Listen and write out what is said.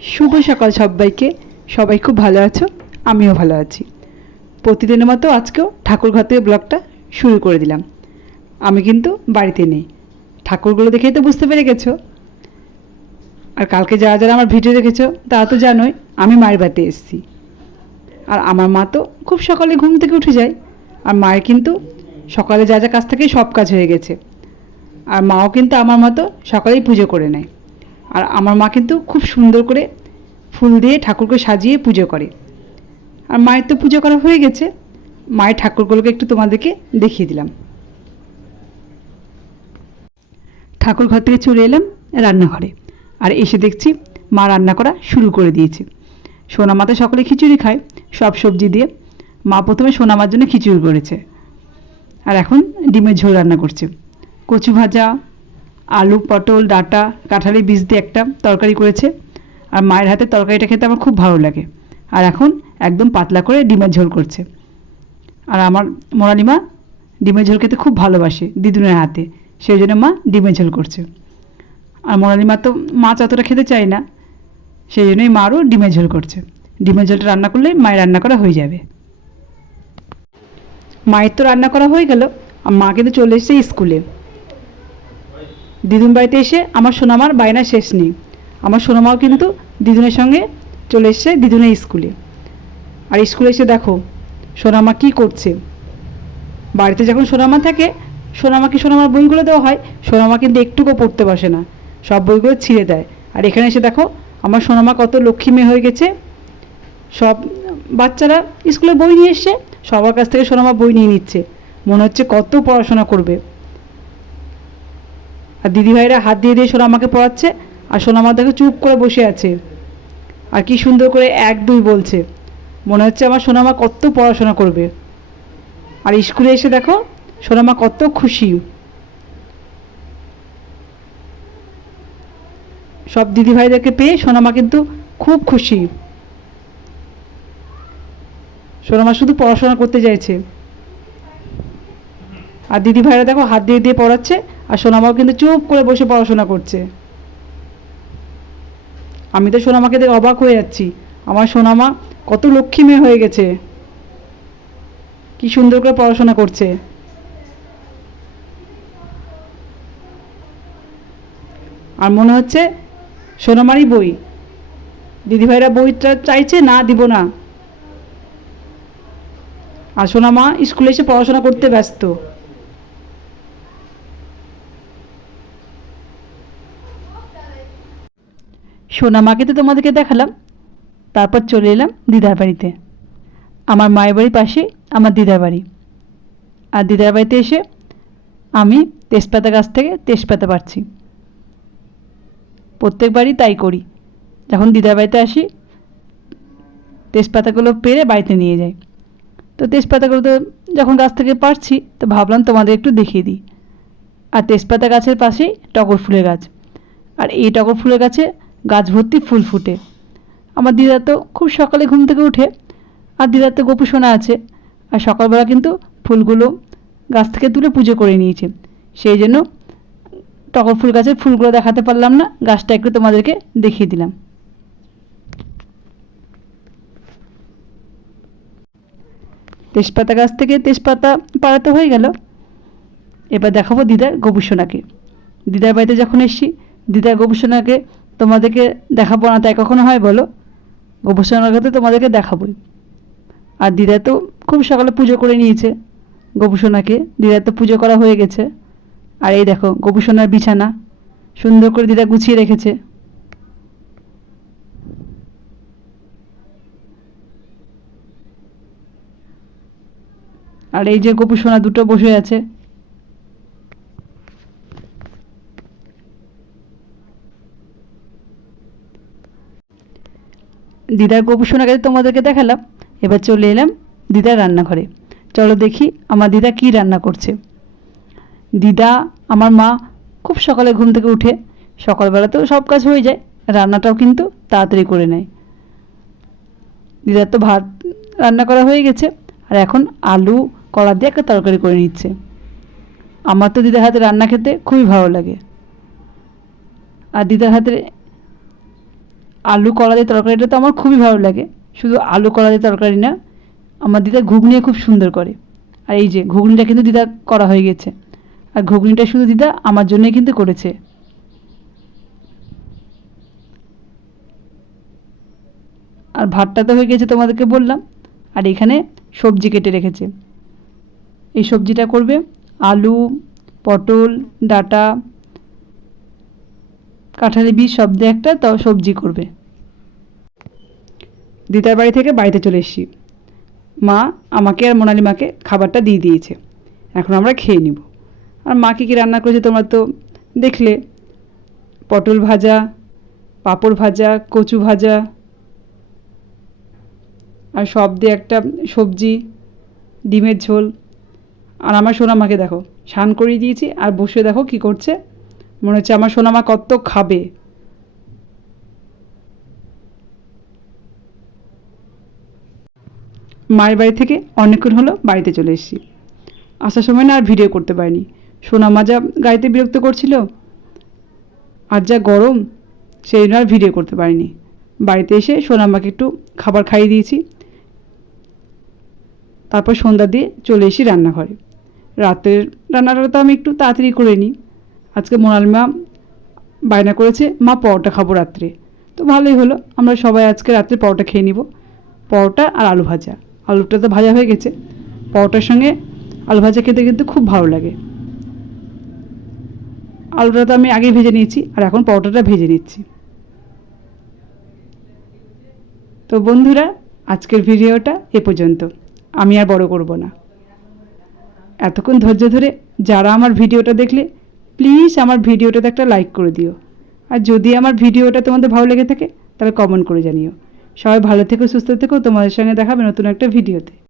শুভ সকাল সবাইকে। সবাই খুব ভালো আছো, আমিও ভালো আছি। প্রতিদিনের মতো আজকেও ঠাকুরঘর থেকে ব্লগটা শুরু করে দিলাম। আমি কিন্তু বাড়িতে নেই, ঠাকুরগুলো দেখেই তো বুঝতে পেরে গেছো। আর কালকে যারা যারা আমার ভিডিও দেখেছো তারা তো জানোই আমি মায়ের বাড়িতে এসেছি। আর আমার মা তো খুব সকালে ঘুম থেকে উঠে যায়, আর মায়ের কিন্তু সকালে যা যা কাজ থাকে সব কাজ হয়ে গেছে। আর মাও কিন্তু আমার মতো সকালেই পুজো করে নেয়। আর আমার মা কিন্তু খুব সুন্দর করে ফুল দিয়ে ঠাকুরকে সাজিয়ে পুজো করে। আর মায়ের তো পুজো করা হয়ে গেছে, মায়ের ঠাকুরগুলোকে একটু তোমাদেরকে দেখিয়ে দিলাম। ঠাকুর ঘর থেকে চলে এলাম রান্নাঘরে, আর এসে দেখছি মা রান্না করা শুরু করে দিয়েছে। সোনামাতে সকলে খিচুড়ি খায় সব সবজি দিয়ে। মা প্রথমে সোনামার জন্য খিচুড়ি করেছে, আর এখন ডিমের ঝোল রান্না করছে। কচু ভাজা, আলু, পটল, ডাঁটা, কাঁঠালি বীজ দিয়ে একটা তরকারি করেছে। আর মায়ের হাতে তরকারিটা খেতে আমার খুব ভালো লাগে। আর এখন একদম পাতলা করে ডিমের ঝোল করছে। আর আমার মোরালিমা ডিমের ঝোল খেতে খুব ভালোবাসে দিদুনের হাতে, সেই জন্য মা ডিমের ঝোল করছে। আর মোরালিমা তো মাছ অতটা খেতে চায় না, সেই জন্যই মারও ডিমের ঝোল করছে। ডিমের ঝোলটা রান্না করলে মায়ের রান্না করা হয়ে যাবে। মায়ের তো রান্না করা হয়ে গেল, আর মা কিন্তু চলে এসেছে স্কুলে। দিদুন বাড়িতে এসে আমার সোনামার বায়না শেষ নেই। আমার সোনামাও কিন্তু দিদুনের সঙ্গে চলে এসছে দিদুনের স্কুলে। আর স্কুলে এসে দেখো সোনামা কী করছে। বাড়িতে যখন সোনামা থাকে, সোনামাকে সোনামার বইগুলো দেওয়া হয়, সোনামা কিন্তু একটুকু পড়তে বসে না, সব বইগুলো ছিঁড়ে দেয়। আর এখানে এসে দেখো আমার সোনামা কত লক্ষ্মী মেয়ে হয়ে গেছে। সব বাচ্চারা স্কুলে বই নিয়ে এসছে, সবার কাছ থেকে সোনামা বই নিয়ে নিচ্ছে, মনে হচ্ছে কত পড়াশোনা করবে। আর দিদিভাইরা হাত দিয়ে দিয়ে সোনামাকে পড়াচ্ছে, আর সোনামা দেখো চুপ করে বসে আছে, আর কি সুন্দর করে 1 2 বলছে। মনে হচ্ছে আমার সোনামা কত পড়াশোনা করবে। আর স্কুলে এসে দেখো সোনামা কত খুশি। সব দিদিভাইদেরকে পেয়ে সোনামা কিন্তু খুব খুশি। সোনামা শুধু পড়াশোনা করতে চাইছে। আর দিদিভাইরা দেখো হাত দিয়ে দিয়ে পড়াচ্ছে, আর সোনামাও কিন্তু চুপ করে বসে পড়াশোনা করছে। আমি তো সোনামাকে দেখে অবাক হয়ে যাচ্ছি, আমার সোনামা কত লক্ষ্মী মেয়ে হয়ে গেছে, কি সুন্দর করে পড়াশোনা করছে। আর মনে হচ্ছে সোনামারই বই। দিদিভাইরা বইটা চাইছে, না দিব না। আর সোনামা স্কুলে এসে পড়াশোনা করতে ব্যস্ত। সোনামাকে তো তোমাদেরকে দেখালাম, তারপর চলে এলাম দিদার বাড়িতে। আমার মায়ের বাড়ির পাশে আমার দিদার বাড়ি। আর দিদার বাড়িতে এসে আমি তেজপাতা গাছ থেকে তেজপাতা পাড়ছি। প্রত্যেকবারই তাই করি, যখন দিদার বাড়িতে আসি তেজপাতাগুলো পেড়ে বাড়িতে নিয়ে যাই। তো তেজপাতাগুলো তো যখন গাছ থেকে পাড়ছি, তো ভাবলাম তোমাদের একটু দেখিয়ে দিই। আর তেজপাতা গাছের পাশেই টগর ফুলের গাছ, আর এই টগর ফুলের গাছে গাছ ভর্তি ফুল ফুটে। আমার দিদা তো খুব সকালে ঘুম থেকে উঠে, আর দিদার তো গোপু সোনা আছে, আর সকালবেলা কিন্তু ফুলগুলো গাছ থেকে তুলে পুজো করে নিয়েছে। সেই জন্য টগর ফুল গাছের ফুলগুলো দেখাতে পারলাম না, গাছটা একটু তোমাদেরকে দেখিয়ে দিলাম। তেজপাতা গাছ থেকে তেজপাতা পাড়াতে হয়ে গেল, এবার দেখাবো দিদার গোপুসোনাকে। দিদার বাড়িতে যখন এসছি, দিদার গোপুসোনাকে তোমাদেরকে দেখাবো না তাই কখনো হয় বলো? গোপুসোনাকে তো তোমাদেরকে দেখাবোই। আর দিদা তো খুব সকালে পুজো করে নিয়েছে গোপুসোনাকে, দিদার তো পুজো করা হয়ে গেছে। আর এই দেখো গোপুসোনার বিছানা সুন্দর করে দিদা গুছিয়ে রেখেছে। আর এই যে গোপুসোনা দুটো বসে আছে। দিদার গোপুসোনাকে তোমাদেরকে দেখালাম, এবার চলে এলাম দিদার রান্নাঘরে। চলো দেখি আমার দিদা কি রান্না করছে। দিদা আমার মা খুব সকালে ঘুম থেকে উঠে, সকালবেলাতেও সব কাজ হয়ে যায়, রান্নাটাও কিন্তু তাড়াতাড়ি করে নেয়। দিদার তো ভাত রান্না করা হয়ে গেছে, আর এখন আলু কলা দিয়ে একটা তরকারি করে নিচ্ছে। আমার তো দিদার হাতে রান্না খেতে খুবই ভালো লাগে। আর দিদার হাতের আলু কলা দিয়ে তরকারিটা তো আমার খুবই ভালো লাগে। শুধু আলু কলা দিয়ে তরকারি না, আমার দিদা ঘুগনিও খুব সুন্দর করে। আর এই যে ঘুগনিটা কিন্তু দিদা করা হয়ে গেছে, আর ঘুগনিটা শুধু দিদা আমার জন্যই কিন্তু করেছে। আর ভাতটা তো হয়ে গেছে তোমাদেরকে বললাম। আর এখানে সবজি কেটে রেখেছে। এই সবজিটা করবে আলু, পটল, ডাঁটা, কাঁঠালি বীজ সব দিয়ে একটা সবজি করবে। দিদার বাড়ি থেকে বাড়িতে চলে এসেছি। মা আমাকে আর মোনালি মাকে খাবারটা দিয়ে দিয়েছে, এখন আমরা খেয়ে নিব। আর মা কী কী রান্না করেছে তোমরা তো দেখলে, পটল ভাজা, পাঁপড় ভাজা, কচু ভাজা, আর সব দিয়ে একটা সবজি, ডিমের ঝোল। আর আমার সোনামাকে দেখো স্নান করিয়ে দিয়েছি, আর বসে দেখো কি করছে, মনে হচ্ছে আমার সোনামা কত খাবে। মায়ের বাড়ি থেকে অনেকক্ষণ হলো বাড়িতে চলে এসেছি। আসার সময় না আর ভিডিও করতে পারিনি, সোনামা যা গাড়িতে বিরক্ত করছিল আর যা গরম, সেই জন্য আর ভিডিও করতে পারিনি। বাড়িতে এসে সোনামাকে একটু খাবার খাইয়ে দিয়েছি, তারপর সন্ধ্যা দিয়ে চলে এসি রান্নাঘরে। রাতের রান্নাটা তো আমি একটু তাড়াতাড়ি করে নিই। আজকে মোনালিমা বায়না করেছে মা পরোটা খাবো রাত্রে, তো ভালোই হলো, আমরা সবাই আজকে রাত্রে পরোটা খেয়ে নিব। পরোটা আর আলু ভাজা, আলুটা তো ভাজা হয়ে গেছে, পরোটার সঙ্গে আলু ভাজা খেতে কিন্তু খুব ভালো লাগে। আলুটা তো আমি আগেই ভেজে নিয়েছি, আর এখন পরোটাটা ভেজে নিচ্ছি। তো বন্ধুরা, আজকের ভিডিওটা এ পর্যন্ত, আমি আর বড় করব না। এতক্ষণ ধৈর্য ধরে যারা আমার ভিডিওটা দেখলে, প্লিজ আমার ভিডিওটাতে একটা লাইক করে দিও। আর যদি আমার ভিডিওটা তোমাদের ভালো লেগে থাকে তাহলে কমেন্ট করে জানিও। সবাই ভালো থেকো, সুস্থ থেকো, তোমাদের সঙ্গে দেখাবে নতুন একটা ভিডিওতে।